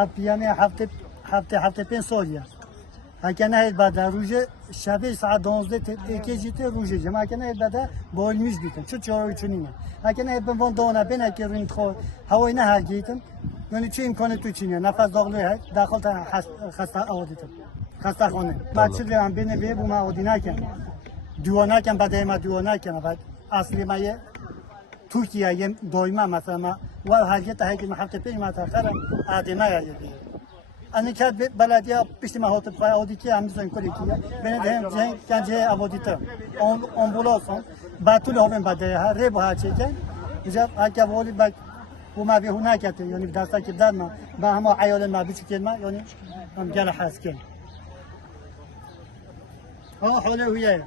अब यानी हफ़्ते हफ़्ते हफ़्ते पे सो गया اگه نه بعد روزه شب ساعت 12 تکی جیت روزه جمع اگه نه بعد بالمیز بیتن چه چهار چونینه اگه نه به وان دونه بنا که رین خو هوای نه هر گیتن یعنی چه امکانه تو چینه نفس داخل داخل تا خسته آودیتن خسته خانه بچه هم بینه به بو ما آودی نکن دعا نکن بعد ما دعا نکن بعد اصلی ما یه Türkiye yem doyma mesela ve hareket hareket ma hafta pe ma takhara adema انی که بلدیا پیشنهاد بخواه آدی که هم زنگ کردی که بین دهن جنگ کنجه آبادی تا آن آمبولانس هم باتول هم بده. ها ری با چه که. اینجا که ولی با و یعنی ما به هناك يعني بدأت كدار ما. ما یعنی هم عيال ما بيش ما. يعني هم جل حاسكين ها هي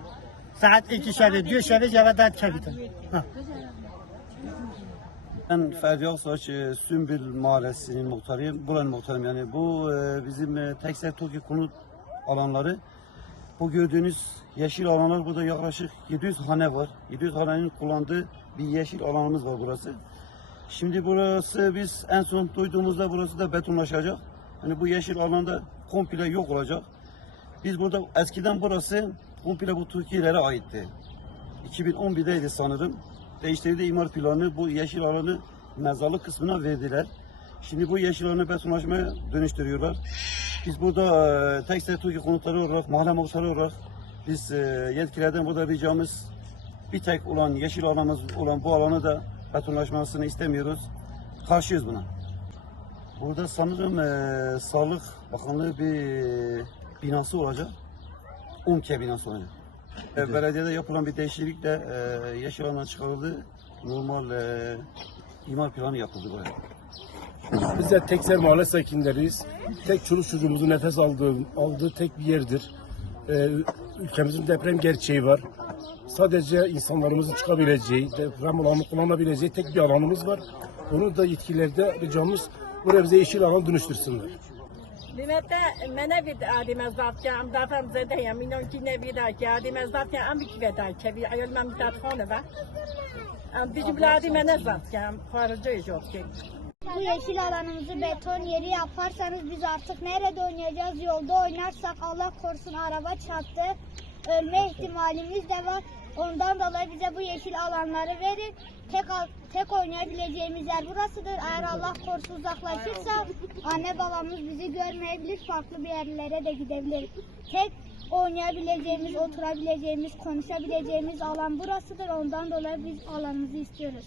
ساعت 2 شبه 2 شبه جواد داد كبيتن Ben Ferdi Aksaç, e, Sümbül Mahallesi'nin muhtarıyım. Buranın muhtarıyım yani. Bu e, bizim e, Teksel Toki konut alanları. Bu gördüğünüz yeşil alanlar burada yaklaşık 700 hane var. 700 hanenin kullandığı bir yeşil alanımız var burası. Şimdi burası biz en son duyduğumuzda burası da betonlaşacak. Yani bu yeşil alanda komple yok olacak. Biz burada eskiden burası komple bu Türkiye'lere aitti. 2011'deydi sanırım. Değiştirdi imar planı bu yeşil alanı mezarlık kısmına verdiler. Şimdi bu yeşil alanı betonlaşmaya dönüştürüyorlar. Biz burada e, tekstil Türkiye konutları olarak, mahalle muhtarı olarak biz e, yetkililerden burada ricamız bir tek olan yeşil alanımız olan bu alanı da betonlaşmasını istemiyoruz. Karşıyız buna. Burada sanırım e, Sağlık Bakanlığı bir binası olacak. UMKE binası olacak. E, belediyede yapılan bir değişiklikle e, yeşil alandan çıkarıldı. Normal e, imar planı yapıldı buraya. Biz de Tekser Mahalle sakinleriyiz. Tek çoluk çocuğumuzun nefes aldığı, aldığı tek bir yerdir. Ee, ülkemizin deprem gerçeği var. Sadece insanlarımızın çıkabileceği, deprem alanı kullanabileceği tek bir alanımız var. Onu da yetkililerde ricamız buraya bize yeşil alan dönüştürsünler. Limette mene vid adi mezdaf ke am dafam zede ya minon ki ne vida ki adi mezdaf ke am ki veda ke bi ayol mam tat khone va am dijim bladi mene zat ke am kharaja yok ki Bu yeşil alanımızı beton yeri yaparsanız biz artık nerede oynayacağız? Yolda oynarsak Allah korusun araba çarptı. Ölme ihtimalimiz de var. Ondan dolayı bize bu yeşil alanları verin. Tek tek oynayabileceğimiz yer burasıdır. Eğer Allah korusun uzaklaşırsa anne babamız bizi görmeyebilir. Farklı bir yerlere de gidebilir. Tek oynayabileceğimiz, oturabileceğimiz, konuşabileceğimiz alan burasıdır. Ondan dolayı biz alanımızı istiyoruz.